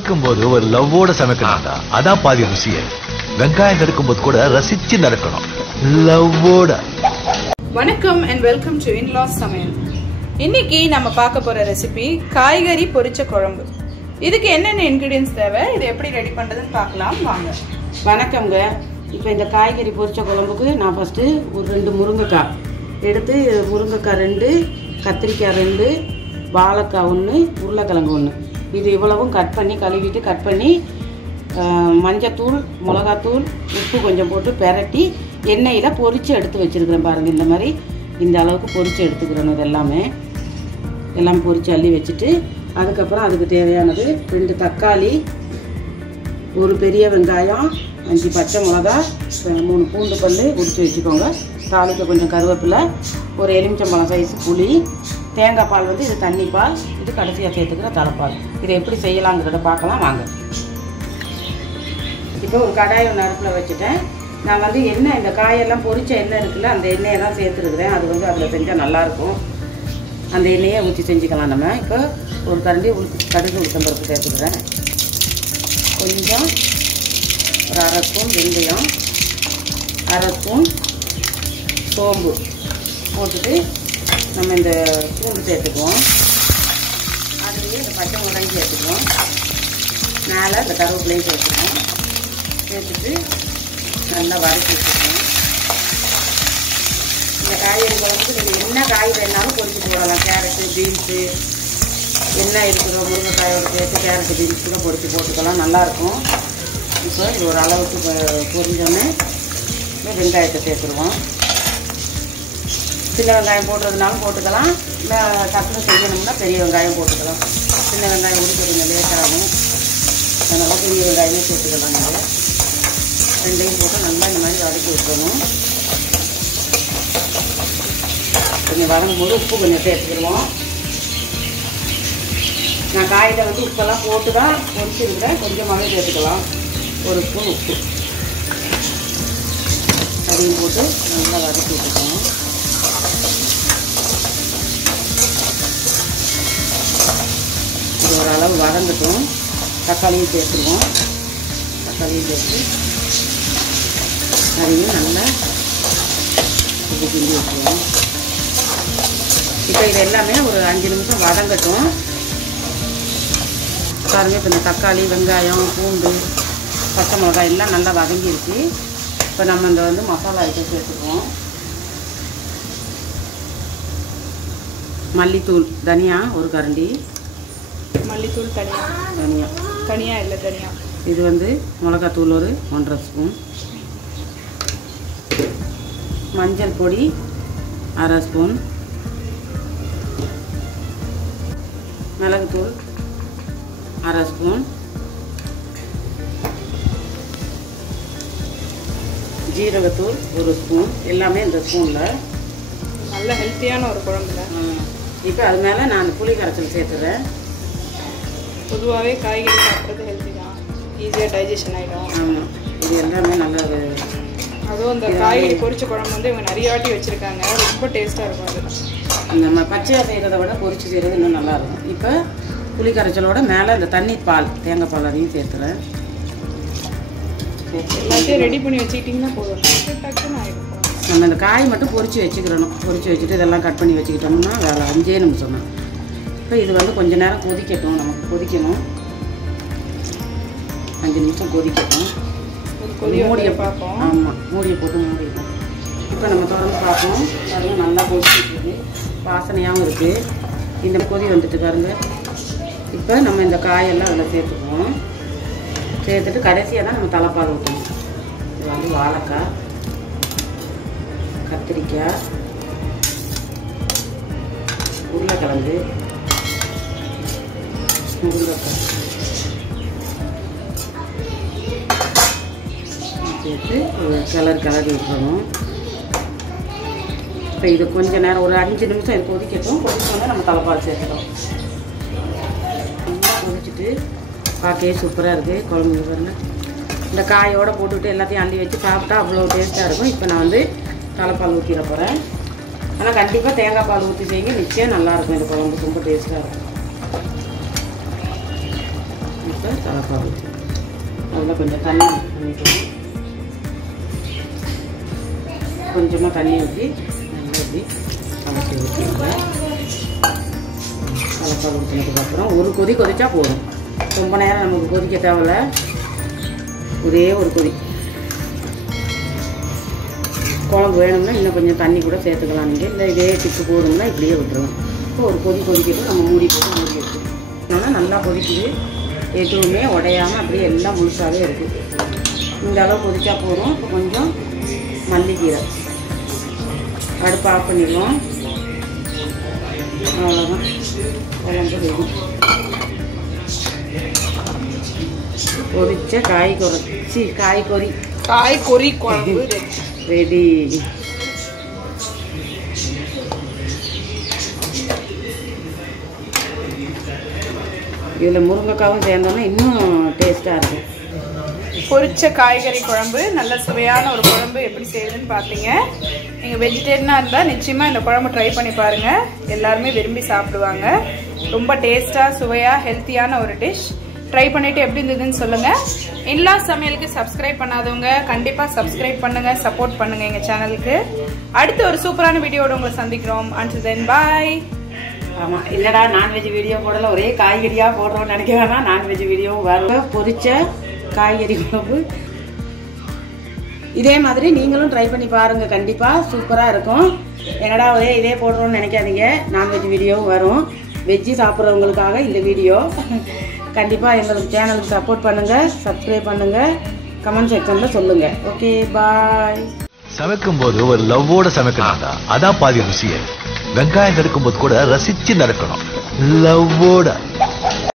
சமைக்கும்போது ஒரு லவ்வோட சமைக்கணும்டா. அதான் பாதி ருசியே. வெங்காயம் நறுக்கும்போது கூட ரசிச்சு நடக்கணும், லவ்வோட. வணக்கம் அண்ட் வெல்கம் டு இன்லாஸ் சமையல். இன்னைக்கு நம்ம பார்க்க போற ரெசிபி காய்கறி பொரிச்ச குழம்பு. இதுக்கு என்னென்ன இன்கிரீடியன்ஸ் தேவை, இது எப்படி ரெடி பண்றதுன்னு பார்க்கலாம் வாங்க. வணக்கம்ங்க. இப்போ இந்த காய்கறி பொரிச்ச குழம்புக்கு நான் ஃபஸ்ட்டு ஒரு 2 முருங்கைக்காய் எடுத்து, முருங்கைக்காய் 2, கத்திரிக்காய் 2, வாழைக்காய் 1, உருளைக்கிழங்கு 1, இது இவ்வளவும் கட் பண்ணி கழுவிட்டு கட் பண்ணி மஞ்சத்தூள், மிளகாத்தூள், உப்பு கொஞ்சம் போட்டு பெரட்டி எண்ணெயில் பொரித்து எடுத்து வச்சுருக்கிறேன். பாருங்கள், இந்த மாதிரி இந்த அளவுக்கு பொரித்து எடுத்துக்கிறேன். இது எல்லாம் பொரித்து அள்ளி வச்சுட்டு, அதுக்கப்புறம் அதுக்கு தேவையானது 2 தக்காளி, ஒரு பெரிய வெங்காயம், 5 பச்சை மிளகா, 3 பூண்டு பல் உரித்து வச்சுக்கோங்க. தாளிக்க கொஞ்சம் கருவேப்பிலை, ஒரு எலுமிச்சம்பழம் சைஸ் புளி, தேங்காய் பால் இது தண்ணி பால், இது கடைசியாக சேர்த்துக்கிற தலைப்பால். இதை எப்படி செய்யலாங்கிறத பார்க்கலாம் வாங்க. இப்போ ஒரு கடாயை ஒன்று அடுப்பில் வச்சுட்டேன். நான் எண்ணெய், இந்த காயெல்லாம் பொரிச்ச எண்ணெய் இருக்குல்ல, அந்த எண்ணெயை தான் சேர்த்துருக்குறேன். அது அதில் செஞ்சால் நல்லாயிருக்கும். அந்த எண்ணெயை ஊற்றி செஞ்சுக்கலாம் நம்ம. இப்போ ஒரு கரண்டி கடுகு உளுத்தம்பருப்பு சேர்த்துக்கிறேன். கொஞ்சம் ஒரு 1/2 ஸ்பூன் வெந்தயம், 1/2 ஸ்பூன் சோம்பு போட்டுட்டு நம்ம இந்த பூண்டு சேர்த்துக்குவோம். அதுலேயே இந்த பச்சை மிளகாயும் சேர்த்துக்குவோம். மேலே இந்த கருவேப்பிலையும் சேர்த்துக்குவோம். சேர்த்துட்டு நல்லா வதக்கி வச்சுக்குவோம். இந்த காய்கறி குழம்புக்கு நீங்கள் என்ன காய் வேணாலும் பொரிச்சு போடலாம். கேரட்டு, பீன்ஸு, என்ன இருக்குதோ முருங்கைக்காயோட சேர்த்து கேரட்டு, பீன்ஸ் கூட பொரிச்சு போட்டுக்கலாம், நல்லாயிருக்கும். இப்போ இது ஒரு அளவுக்கு பொரிஞ்சோன்னே வெங்காயத்தை சேர்த்துருவோம். சின்ன வெங்காயம் போடுறதுனாலும் போட்டுக்கலாம், இல்லை டக்குனு செய்யணும்னா பெரிய வெங்காயம் போட்டுக்கலாம். சின்ன வெங்காயம் உரிக்க கொஞ்சம் லேட்டாகும், அதனால் பெரிய வெங்காயமே சேர்த்துக்கலாம். நீங்கள் ரெண்டையும் போட்டு நல்லா இந்த மாதிரி வதக்கி விட்டுறணும். கொஞ்சம் வதங்கும்போது உப்பு கொஞ்சம் சேர்த்துக்கிடுவோம். நான் காயில் உப்பெல்லாம் போட்டு தான் பொரிச்சிருக்கிறேன், கொஞ்சமாகவே சேர்த்துக்கலாம். 1 ஸ்பூன் உப்பு அதையும் போட்டு நல்லா வதக்கி விட்டுக்கணும். இது ஓரளவு வதங்கட்டும். தக்காளியும் சேர்த்துருவோம். தக்காளியும் சேர்த்து அதையும் நல்லா கிண்டி வச்சுருவோம். இப்போ இது எல்லாமே ஒரு 5 நிமிஷம் வதங்கட்டும். பாருங்க, இப்போ இந்த தக்காளி, வெங்காயம், பூண்டு, பச்சை மிளகாய் எல்லாம் நல்லா வதங்கிடுச்சு. இப்போ நம்ம இந்த மசாலா ஐட்டம் சேர்த்துக்குவோம். மல்லித்தூள், தனியா 1 கரண்டி, மல்லித்தூள் தனியா இல்லை தனியா. இது மிளகாத்தூள் ஒரு 1/2 ஸ்பூன், மஞ்சள் பொடி 1/2 ஸ்பூன், மிளகுத்தூள் 1/2 ஸ்பூன், ஜீரகத்தூள் 1 ஸ்பூன். எல்லாமே இந்த ஸ்பூனில். நல்ல ஹெல்த்தியான ஒரு குழம்புல. இப்போ அது மேலே நான் புளி கரைச்சல் சேர்த்துறேன். பொதுவாகவே காய்கறி சாப்பிட்றது ஹெல்த்தி தான், ஈஸியாக டைஜஷன் ஆகிடும். ஆமாம், இது எல்லாமே நல்லா. அதுவும் இந்த காய்கறி பொரிச்ச குழம்பு இவங்க நிறைய வாட்டி வச்சுருக்காங்க, ரொம்ப டேஸ்ட்டாக இருக்கும். அது நம்ம பச்சையாக செய்கிறத விட பொரிச்சு செய்கிறது இன்னும் நல்லாயிருக்கும். இப்போ புளி கரைச்சலோட மேலே இந்த தண்ணி பால், தேங்காய் பால் அதையும் சேர்த்துறேன். எல்லாத்தையும் ரெடி பண்ணி வச்சுக்கிட்டிங்கன்னா போதும், டக்குன்னு ஆகிடும். நம்ம இந்த காய் மட்டும் பொரிச்சு வச்சுக்கிறணும். பொரிச்சு வச்சுட்டு இதெல்லாம் கட் பண்ணி வச்சுக்கிட்டோம்னா வேலை 5 நிமிஷம் தான். இப்போ இது கொஞ்சம் நேரம் கொதிக்கட்டும். நமக்கு கொதிக்கணும், 5 நிமிஷம் கொதிக்கட்டும். மூடியை பார்ப்போம். ஆமாம், மூடியை போட்டு மூடிடும். இப்போ நம்ம திறந்து பார்ப்போம். பாருங்க, நல்லா கொதிச்சுட்டு இருக்குது, வாசனையாகவும் இருக்குது. இந்த கொதி வந்துட்டு பாருங்க. இப்போ நம்ம இந்த காயெல்லாம் அதில் சேர்த்துக்குவோம். சேர்த்துட்டு கடைசியாக தான் நம்ம தலைப்பால் ஊற்றணும். இது வாழைக்காய், கத்திரிக்காய், உருளைக்கிழங்கு, முருங்கைக்காய் சேர்த்து ஒரு கிளறி விட்டுறணும். இப்போ இது கொஞ்சம் நேரம் ஒரு 5 நிமிஷம் இது கொதிக்கட்டும். கொதிச்சோன்னா நம்ம தலைப்பால் சேர்த்துக்கலாம். நல்லா கொதிச்சுட்டு பார்க்கவே சூப்பராக இருக்குது குழம்பு. பாருங்க, இந்த காயோடு போட்டுவிட்டு எல்லாத்தையும் அள்ளி வச்சு சாப்பிட்டா அவ்வளோ டேஸ்ட்டாக இருக்கும். இப்போ நான் தலைப்பால் ஊற்றிட போகிறேன். ஆனால் கண்டிப்பாக தேங்காய் பால் ஊற்றி செய்யுங்க, நிச்சயம் நல்லாயிருக்கும். இந்த குழம்பு ரொம்ப டேஸ்ட்டாக இருக்கும். இப்போ தலைப்பாவு அதில் கொஞ்சம் தண்ணி ஊற்றிக்கணும். கொஞ்சமாக தண்ணி ஊற்றி நல்லா ஊற்றி கலக்கி ஊற்றிடுங்க. தலைப்பாவு ஊற்றினதுக்கப்புறம் ஒரு கொதி கொதிச்சா போதும். ரொம்ப நேரம் நமக்கு கொதிக்க தேவையில்ல, ஒரே ஒரு கொதி. குழம்பு வேணும்னா இன்னும் கொஞ்சம் தண்ணி கூட சேர்த்துக்கலாம். நீங்கள் இல்லை இதே டிப்பு போதும்னா இப்படியே விட்டுருவோம். இப்போ ஒரு கொதி கொதிக்கிட்டு நம்ம மூடி போட்டு மூடி வச்சுக்கணும். நல்லா கொதிக்குது, எதுவுமே உடையாமல் அப்படியே எல்லாம் முழுசாகவே இருக்குது. இந்த அளவு கொதிச்சா போதும். இப்போ கொஞ்சம் மல்லிக்கீரை அடுப்பு ஆஃப் பண்ணிடுவோம். அவ்வளோதான், குழம்பு ரெடி. பொரிச்ச காய்கறி குழம்பு ரெடி. இதில் முருங்கைக்காவும் சேர்ந்தோன்னா இன்னும் டேஸ்ட்டாக இருக்கும். பொரிச்ச காய்கறி குழம்பு, நல்ல சுவையான ஒரு குழம்பு. எப்படி செய்யுதுன்னு பார்த்தீங்க. நீங்கள் வெஜிடேரியனாக இருந்தால் நிச்சயமாக இந்த குழம்பு ட்ரை பண்ணி பாருங்கள். எல்லாருமே விரும்பி சாப்பிடுவாங்க. ரொம்ப டேஸ்ட்டாக சுவையாக ஹெல்த்தியான ஒரு டிஷ். ட்ரை பண்ணிவிட்டு எப்படி இருந்ததுன்னு சொல்லுங்கள். இன்லாஸ் சமையலுக்கு சப்ஸ்கிரைப் பண்ணாதவங்க கண்டிப்பாக சப்ஸ்கிரைப் பண்ணுங்கள், சப்போர்ட் பண்ணுங்கள் எங்கள் சேனலுக்கு. அடுத்து ஒரு சூப்பரான வீடியோட உங்களை சந்திக்கிறோம். until then bye. ஆமாம், இல்லைடா நான்வெஜ் வீடியோ போடல, ஒரே காய்கறியாக போடுறோன்னு நினைக்க வேணாம். நான்வெஜ் வீடியோவும் வரும். பொரிச்ச காய்கறி குழம்பு இதே மாதிரி நீங்களும் ட்ரை பண்ணி பாருங்கள். கண்டிப்பாக சூப்பராக இருக்கும். என்னடா ஒரே இதே போடுறோன்னு நினைக்காதீங்க, நான்வெஜ் வீடியோவும் வரும். வெஜ்ஜு சாப்பிட்றவங்களுக்காக இந்த வீடியோ. கண்டிப்பாக எங்களுக்கு சேனலுக்கு சப்போர்ட் பண்ணுங்கள், சப்ஸ்கிரைப் பண்ணுங்கள், கமெண்ட் செக்ஷனில் சொல்லுங்கள். ஓகே, பாய். சமைக்கும் போது ஒரு லவ்வோட சமைக்கணும்டா, அதான் பாதி ருசியே. வெங்காயம் நறுக்கும் போது கூட ரசிச்சு நறுக்கணும், லவ்வோட.